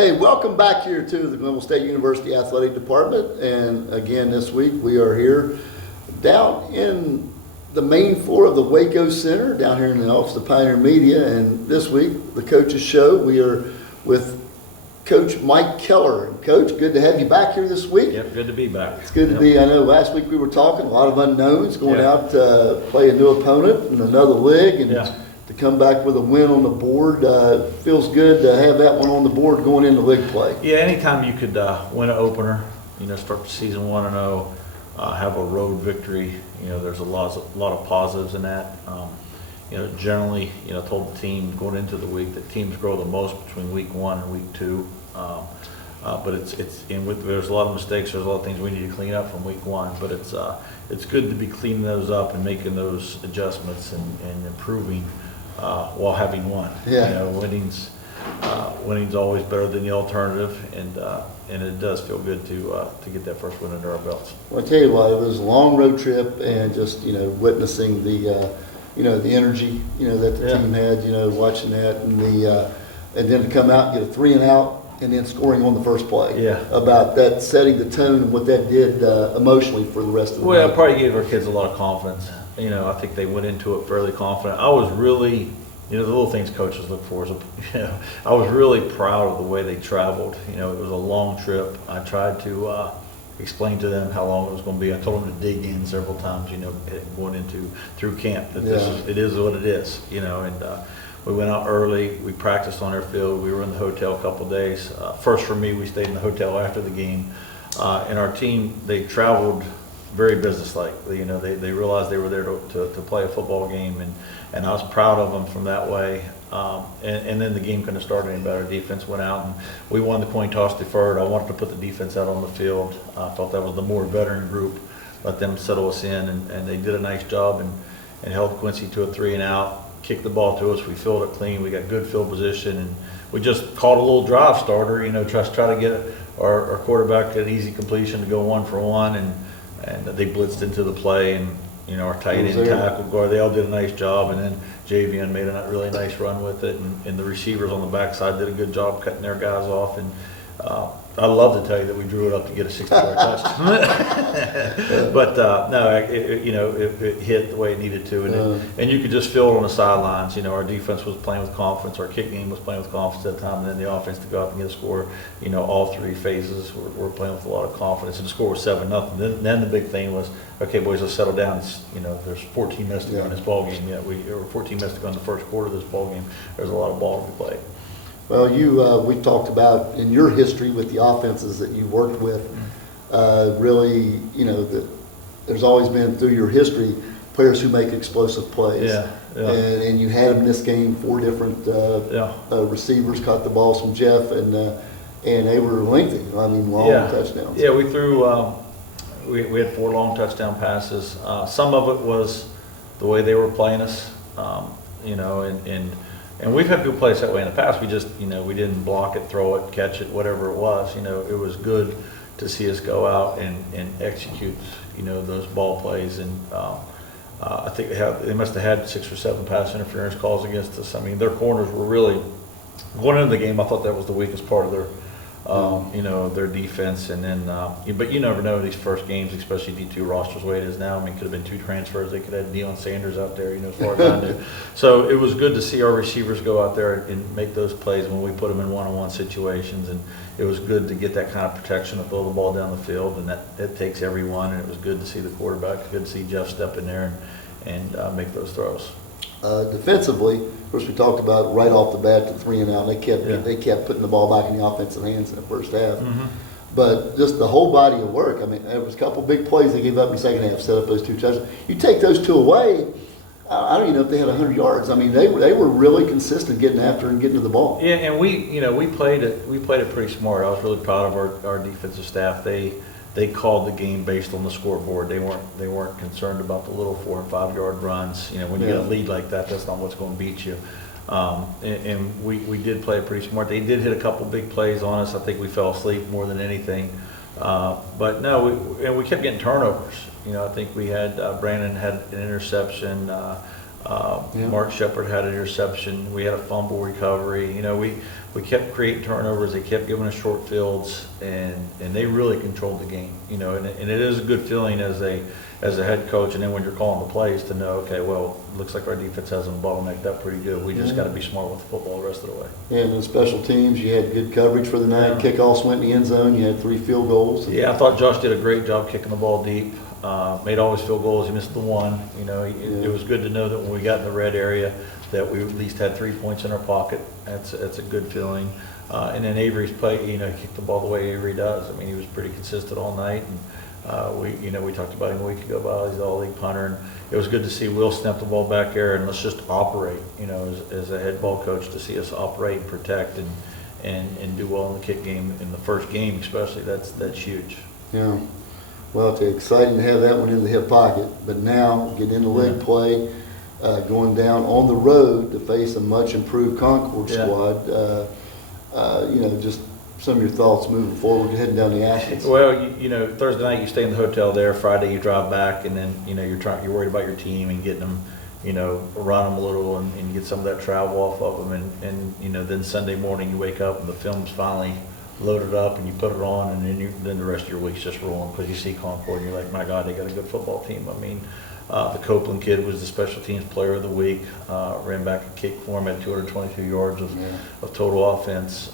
Hey, welcome back here to the Glenville State University Athletic Department. And again, this week we are here down in the main floor of the Waco Center, down here in the office of Pioneer Media. And this week, the Coaches Show, we are with Coach Mike Kellar. Coach, good to have you back here this week. Yep, good to be back. It's good to be. I know last week we were talking, a lot of unknowns, going out to play a new opponent in another league. And to come back with a win on the board, feels good to have that one on the board going into league play. Yeah, anytime you could win an opener, start the season 1-0, have a road victory, there's a lot of positives in that. Generally, told the team going into the week that teams grow the most between week 1 and week 2. But there's a lot of mistakes. There's a lot of things we need to clean up from week 1. But it's good to be cleaning those up and making those adjustments and improving while having won. Yeah. Winning's always better than the alternative, and it does feel good to get that first win under our belts. Well, I tell you what, it was a long road trip, and just witnessing the the energy that the team had, watching that, and then to come out and get a 3-and-out. And then scoring on the first play. Yeah. About that, setting the tone and what that did emotionally for the rest of the Well, night. it probably gave our kids a lot of confidence. I think they went into it fairly confident. I was really, the little things coaches look for is, I was really proud of the way they traveled. It was a long trip. I tried to explain to them how long it was going to be. I told them to dig in several times, going through camp, that it is what it is, we went out early. We practiced on our field. We were in the hotel a couple of days. First for me, we stayed in the hotel after the game. And our team, they traveled very businesslike. They realized they were there to play a football game, and I was proud of them from that way. And then the game couldn't have started any better. Defense went out, and we won the coin toss deferred. I wanted to put the defense out on the field. I felt that was the more veteran group. Let them settle us in, and they did a nice job and held Quincy to a 3-and-out. Kicked the ball to us. We filled it clean. We got good field position, and we just called a little drive starter. Try to get our quarterback an easy completion to go 1 for 1, and they blitzed into the play, and our tight end tackle guard. They all did a nice job, and then Javian made a really nice run with it, and the receivers on the backside did a good job cutting their guys off. And I'd love to tell you that we drew it up to get a 60-yard touchdown, but no, it hit the way it needed to, and you could just feel it on the sidelines. Our defense was playing with confidence, our kick game was playing with confidence at the time, and then the offense to go out and get a score. All 3 phases were playing with a lot of confidence, and the score was 7-0. Then the big thing was, okay, boys, let's settle down. There's 14 minutes to go in this ball game. There were 14 minutes to go in the first quarter of this ball game. There's a lot of ball to be played. Well, we talked about in your history with the offenses that you worked with, really, that there's always been through your history players who make explosive plays. Yeah. And you had them in this game, 4 different receivers caught the balls from Jeff, and they were lengthy. Long touchdowns. Yeah, we threw. We had 4 long touchdown passes. Some of it was the way they were playing us, and we've had people play us that way in the past. We just, we didn't block it, throw it, catch it, whatever it was. It was good to see us go out and execute, those ball plays. And I think they must have had 6 or 7 pass interference calls against us. Their corners were really, going into the game, I thought that was the weakest part of their defense. And then, but you never know these first games, especially D2 rosters the way it is now. Could have been 2 transfers. They could have had Deion Sanders out there, as far as I knew. So it was good to see our receivers go out there and make those plays when we put them in one-on-one situations. And it was good to get that kind of protection to throw the ball down the field, and that takes everyone. And it was good to see the quarterback, good to see Jeff step in there and make those throws. Defensively, of course, we talked about right off the bat the 3-and-out. They kept putting the ball back in the offensive hands in the first half. Mm-hmm. But just the whole body of work. There was a couple big plays they gave up in the second half, set up those 2 touchdowns. You take those 2 away, I don't even know if they had 100 yards. They were really consistent getting after and getting to the ball. Yeah, and we played it pretty smart. I was really proud of our defensive staff. They called the game based on the scoreboard. They weren't concerned about the little 4- and 5-yard runs. When you get a lead like that, that's not what's going to beat you. And we did play it pretty smart. They did hit a couple big plays on us. I think we fell asleep more than anything. But no, we kept getting turnovers. I think we had Brandon had an interception. Mark Shepard had an interception. We had a fumble recovery. You know, we kept creating turnovers. They kept giving us short fields, and they really controlled the game. You know, and it is a good feeling as a head coach, and then when you're calling the plays to know, okay, well, it looks like our defense has them bottlenecked up pretty good. We just got to be smart with the football the rest of the way. Yeah, and in special teams, you had good coverage for the night. Kickoffs went in the end zone. You had 3 field goals. Yeah, I thought Josh did a great job kicking the ball deep. Made all his field goals. He missed the one. You know, it was good to know that when we got in the red area that we at least had 3 points in our pocket. That's a good feeling. And then Avery's play, you know, he kicked the ball the way Avery does. I mean, he was pretty consistent all night. And we talked about him a week ago about he's the all-league punter. And it was good to see Will snap the ball back there and let's just operate. You know, as a head ball coach, to see us operate and protect and do well in the kick game in the first game, especially. That's huge. Yeah. Well, it's exciting to have that one in the hip pocket, but now getting into league play, going down on the road to face a much improved Concord squad. You know, just some of your thoughts moving forward, heading down the Athens. Well, you know, Thursday night you stay in the hotel there. Friday you drive back, and then you know you're worried about your team and getting them, you know, run them a little and get some of that travel off of them, and you know then Sunday morning you wake up and the film's finally loaded up and you put it on, and then the rest of your week's just rolling because you see Concord and you're like, my God, they got a good football team. I mean, the Copeland kid was the special teams player of the week, ran back a kick for him at 222 yards of total offense.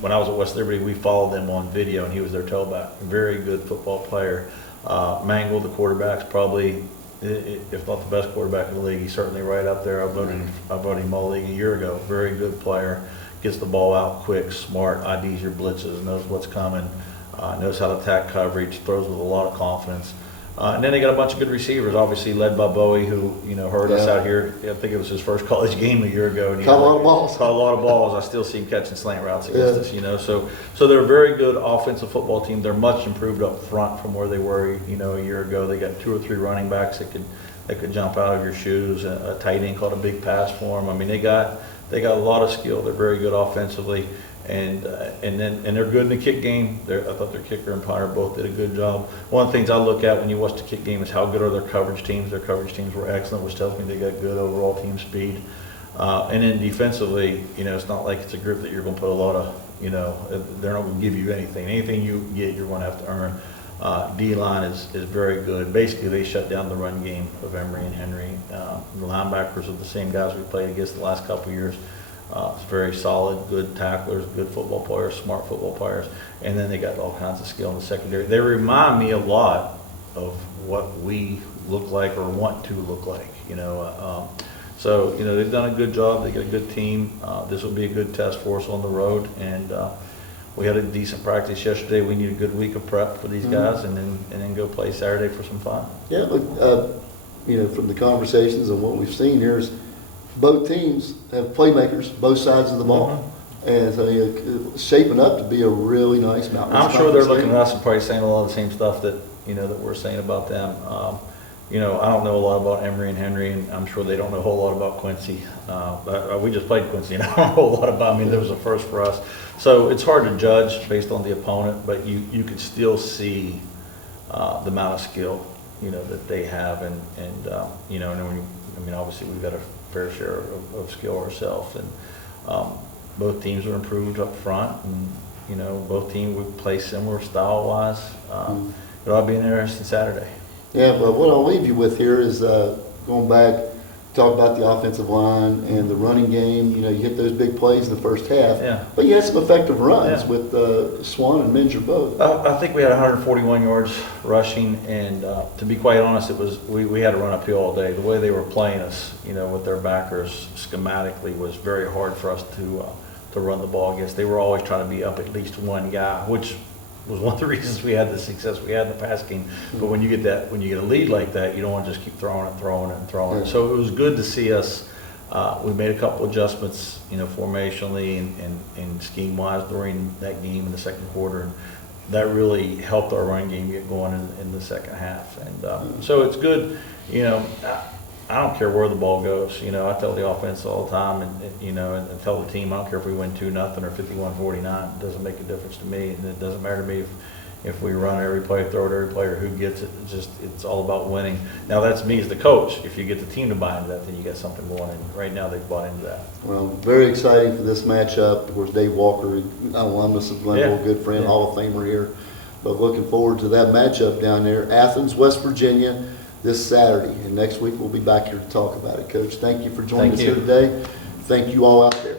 When I was at West Liberty, we followed them on video and he was their tailback. Very good football player. Mangle, the quarterback's probably, if not the best quarterback in the league, he's certainly right up there. I voted him all league a year ago. Very good player. Gets the ball out quick, smart, IDs your blitzes, knows what's coming, knows how to attack coverage, throws with a lot of confidence. And then they got a bunch of good receivers, obviously led by Bowie, who, you know, heard us out here. I think it was his first college game a year ago. And Caught a lot of balls. Caught a lot of balls. I still see him catching slant routes against us, you know. So they're a very good offensive football team. They're much improved up front from where they were, you know, a year ago. They got 2 or 3 running backs that could jump out of your shoes. A tight end caught a big pass for them. I mean, they got a lot of skill. They're very good offensively, and they're good in the kick game. I thought their kicker and punter both did a good job. One of the things I look at when you watch the kick game is how good are their coverage teams. Their coverage teams were excellent, which tells me they got good overall team speed. And then defensively, you know, it's not like it's a group that you're going to put a lot of, you know, they're not going to give you anything. Anything you get, you're going to have to earn. D-line is very good. Basically, they shut down the run game of Emory and Henry. The linebackers are the same guys we played against the last couple of years. It's very solid, good tacklers, good football players, smart football players. And then they got all kinds of skill in the secondary. They remind me a lot of what we look like or want to look like, you know. So, you know, they've done a good job. They got a good team. This will be a good test for us on the road. And we had a decent practice yesterday. We need a good week of prep for these guys, and then go play Saturday for some fun. Yeah, look, you know, from the conversations and what we've seen here is both teams have playmakers, both sides of the ball, and so it's shaping up to be a really nice Mountain West. I'm sure they're looking at us and probably saying a lot of the same stuff that that we're saying about them. You know, I don't know a lot about Emory and Henry, and I'm sure they don't know a whole lot about Quincy. We just played Quincy, and I don't know a whole lot about. I mean, there was a first for us, so it's hard to judge based on the opponent. But you could still see the amount of skill, you know, that they have, and you know, and when I mean, obviously we've got a fair share of skill ourselves, and both teams are improved up front, and you know, both teams would play similar style wise. It'll be an interesting Saturday. Yeah, but what I'll leave you with here is going back, talk about the offensive line and the running game. You know, you hit those big plays in the first half, but you had some effective runs with Swan and Minjer both. I think we had 141 yards rushing, and to be quite honest, it was we had to run uphill all day. The way they were playing us, you know, with their backers schematically was very hard for us to run the ball against. They were always trying to be up at least one guy, which was one of the reasons we had the success we had in the pass game. But when you get a lead like that, you don't want to just keep throwing it. So it was good to see us. We made a couple adjustments, you know, formationally and scheme wise during that game in the second quarter, and that really helped our run game get going in the second half. And so it's good, you know. I don't care where the ball goes. You know, I tell the offense all the time, and you know, and tell the team, I don't care if we win 2-0 or 51-49. It doesn't make a difference to me, and it doesn't matter to me if we run every play, throw it every player, who gets it, it's all about winning. Now that's me as the coach. If you get the team to buy into that, then you got something going, and right now they've bought into that. Well, very exciting for this matchup. Of course, Dave Walker, alumnus of Glenville, good friend, Hall of Famer here. But looking forward to that matchup down there, Athens, West Virginia, this Saturday. And next week we'll be back here to talk about it. Coach, thank you for joining us here today. Thank you all out there.